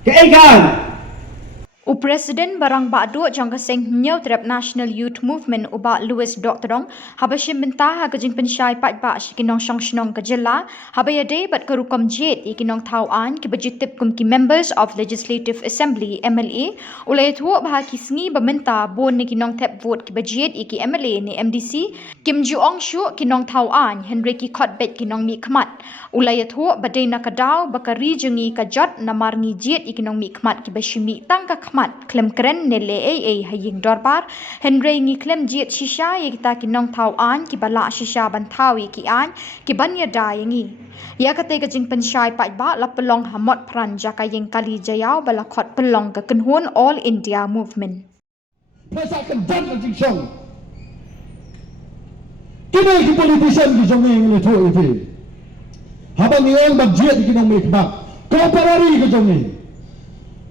Kaigan! Presiden Barang Bakdo Jangkaseng Nyau Terap National Youth Movement Uba Louis Doctorong Habashim Bentah Hagajing Pensyai Pat Ba Shikinong Shong Shnong Kajela Habayade Bat Karukam Jet Ikinong Tauan Kibajitip Kum Ki Members of Legislative Assembly MLA Ulay Thuo Baha Kisngi Bamenta Bon Nikinong Tep Vote Kibajet Iki MLA ni MDC Kim Juong Shu Kinong Tauan Henry Ki Kotbet Kinong Mi Kmat Ulay Thuo Baday Nakadaw Bakari Jungi Kajat Namarngi Jet Ikinong Mi Kmat Kibashimi Tangka Kmat klem keren nele AA haying dorbar Henry ngi klem jiet shisha ye kita kinong tau an ki bala shisha bantawi ki an ki banya da yangi ya kate ka jing pensyai pat ba la pelong hamot pran jaka yeng kali jayau bala khot pelong ka kenhun All India Movement Pesa akan dan ka jing syong kini ki politician ki jong ngi le tho ite habang ngiang bag jiet ki nong mek ba koparari ka jong ngi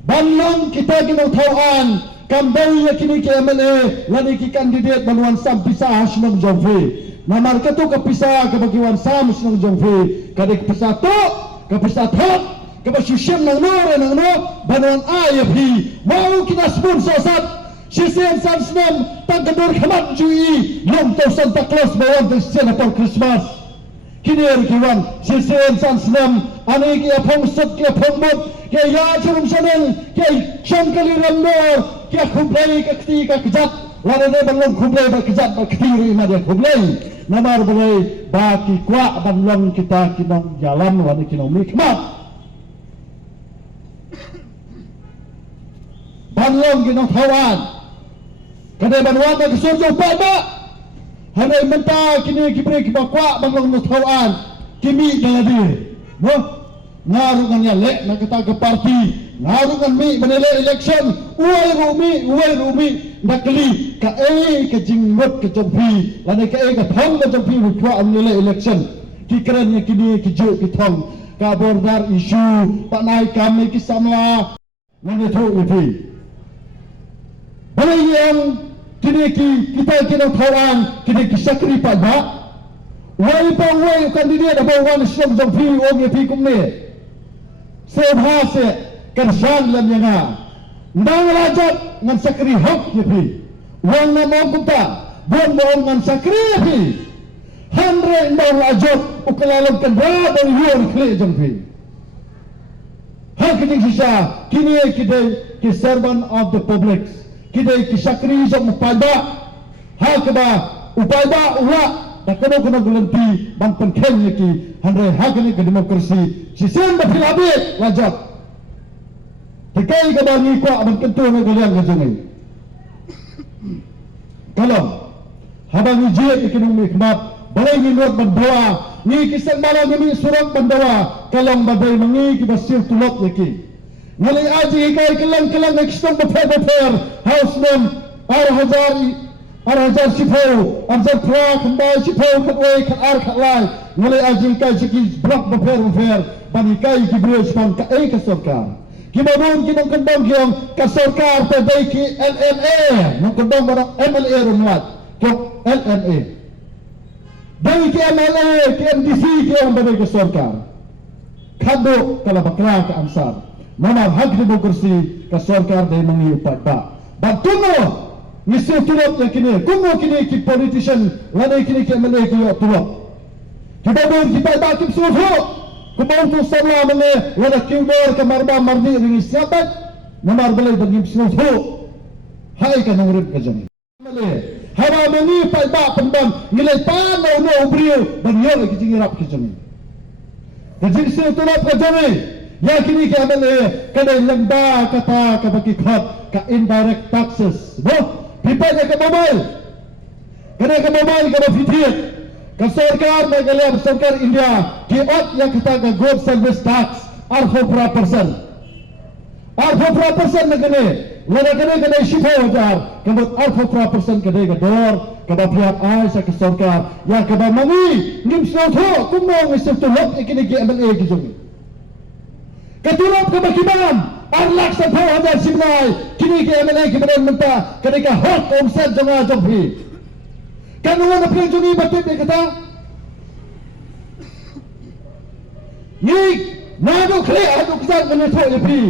Banlong kita kinong tauan Kambay ya kini ki MLA Lani ki kandidat banuan sam pisah Sinong Jongfe Namar ka to kapisa Kabagiwan sam Sinong Jongfe Kadik pisa to Kapisa thot Kapasusyam ng nore ng no Banuan ayapi Mau kita sponsor sat Sisian san sinam Tangkadur kamat jui Long to Santa Claus Bawan Tengsian upon Christmas Kini kiwan Sisian san sinam Ani ki apong sat ki apong mot Kaya ya curum sanang, kaya siyang kaliramdor, kaya kumplay ka kati ka kajat, wala na banglong kumplay ba kajat ba katiri na dia kumplay. Namar balay baki kwa banglong kita kinong jalan wala kinong mikmat. Banglong kinong hawan. Kada banwan na kasurjo pa ba? Hanay menta kini kipre kibakwa banglong nuthawan, kimi daladi. No? Ngarungan niya le nakataga party ngarungan mi manila election uway rumi nakali ka ka jingot ka jampi lani ka ka thong ka jampi hukwa ang nila election kikran niya kini kijo kitong ka border issue panay kami kisamla nganito iti balay yang kini kita kinang thawan kini kisakri pa ba way kandidat abawan siyang jampi o ngipi kumne Sebha se kersan lam yang ndang rajat ngan sakri hok yepi wang na mo kumta bon mo ngan sakri yepi handre ndang rajat ukalalong kendra dan yor kle jampi hak ni sisa kini kidai ki servant of the public kidai ki sakri jam upada hak ba upada uwa takano kono gulanti bang penken ki handre hak ni ke demokrasi Sisian bapil abit wajak. Tikai ka ba ni ko abang kentu na galyang ka dyan Kalam. Habang ijiyat ikinong mikmat. Balay minot bandawa. Ni kisang malang nami surat bandawa. Kalang baday mangi kibasir tulot yaki. Ngalay aji ikay kalang ekstong baper. House name Arhazar Sipaw. Arhazar Pra kambay Sipaw katway katar katlay. Ngalay aji ikay sikis blok baper. Banikai kibres pang ka sarkar. Kibabon kinong kandong kiyong ka sarkar paday ki LMA. Nung kandong marang MLA runwat. Kiyong LMA. Day ki MLA, ki MDC kiyong baday ka sarkar. Kando kalabakra ka ansar. Mamang hag demokrasi ka sarkar day mangiupat ba. Bagtuno, misil tulot na kini. Kumo kini ki politician, lanay kini ki MLA kiyo tulot. Kibabon ki paibakim suho. Kumau tu sama mana wala kiumor ka marba marni ring sabat namar balay bagim sinoso hay ka nang rin ka jani male hawa mani pa ba pandam nilay pa no ubrio banyo ki jingirap ki jani kajing sino tulap ka jani ya kini ka male kada lamba kata ka bakikhat ka indirect taxes no pipa ka mobile ka fitit ka sarkar na galyam sarkar India kiot yang kita ka good service tax arfo % na gani wala gani shifa wajar kamot arfo % gani ka dor kada pihak ay sa ka sarkar ya kada mani nim snotho kumong isutulok ikini ki MLA ki jumi katulok ka bakibam arlak sa 4,000 simlay kini ki MLA ki badan menta kada ka hot omset janga jompi kanuan na pinjuni batid ni kata ni nado kle adu kizat menito ipi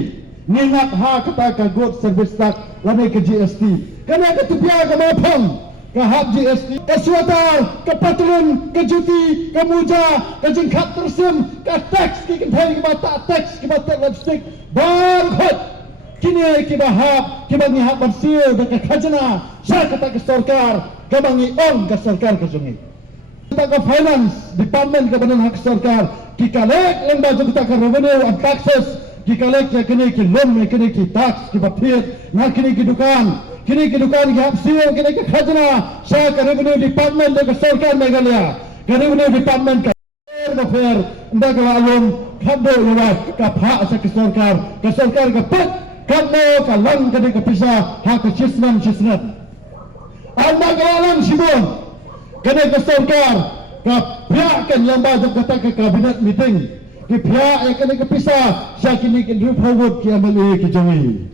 Ningat ha kata ka good service tax lani ke GST. Kana ke tupia ke mapang ke hak GST. Ke suata, ke patron, ke juti, ke muja, ke jengkat tersim, ke tax ke kentai ke bata tax ke bata lipstick. Bangkot. Kini kita hab, kita bangi hab bersih dekat khazanah. Saya kata ke sarkar, kita bangi on ke sarkar ke sungai. Kita ke finance department ke badan hak sarkar, kita lek lembaga kita ke revenue and taxes, kita lek ke kini ke loan, kini ke tax, kita pihak, nak kini ke dukan ke hab siu, kini ke khazanah. Saya ke revenue department ke sarkar Meghalaya, ke revenue department ke fair, ndak ke alun khado lewat ke hak saya ke sarkar ke pet. Kamu kalang kini kepisah hak cisnan. Anda kalang sibon kini kesarkar kepiakan lembaga kata ke kabinet meeting kepiak kini kepisah saya kini kini forward ke MLA ke Jongi.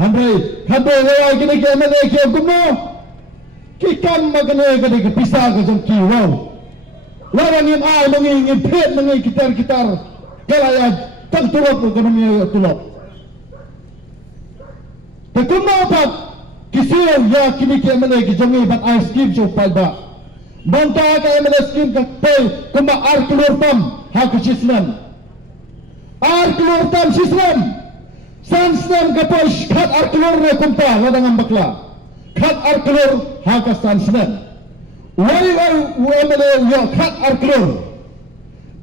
Handai lewat kini ke MLA ke Gumo kikan magana kini kepisah ke Jongi. Wow, larang yang ay mengingin pet mengingin kitar kalaya tentulok ekonomi tulok. Kekumaupat kisiw ya kini ke MLA ke Jongi bat ay skim so palba. Banta ke MLA skim ke pay kumba arkulur tam haku sislam. Arkulur tam sislam. Sanslam ke posh kat arkulur ne kumpa ladang bakla. Kat arkulur haka sanslam. Wari MLA ya kat arkulur.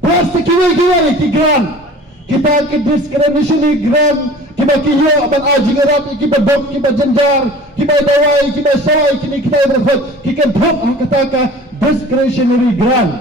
Plastik kiwi ki grant. Kita ke discrimination grant. Kita kiyo aban aji ngarap kita dok kita jenjar kita dawai kita sawai kini kita berkhot kita thop kata ka discretionary grant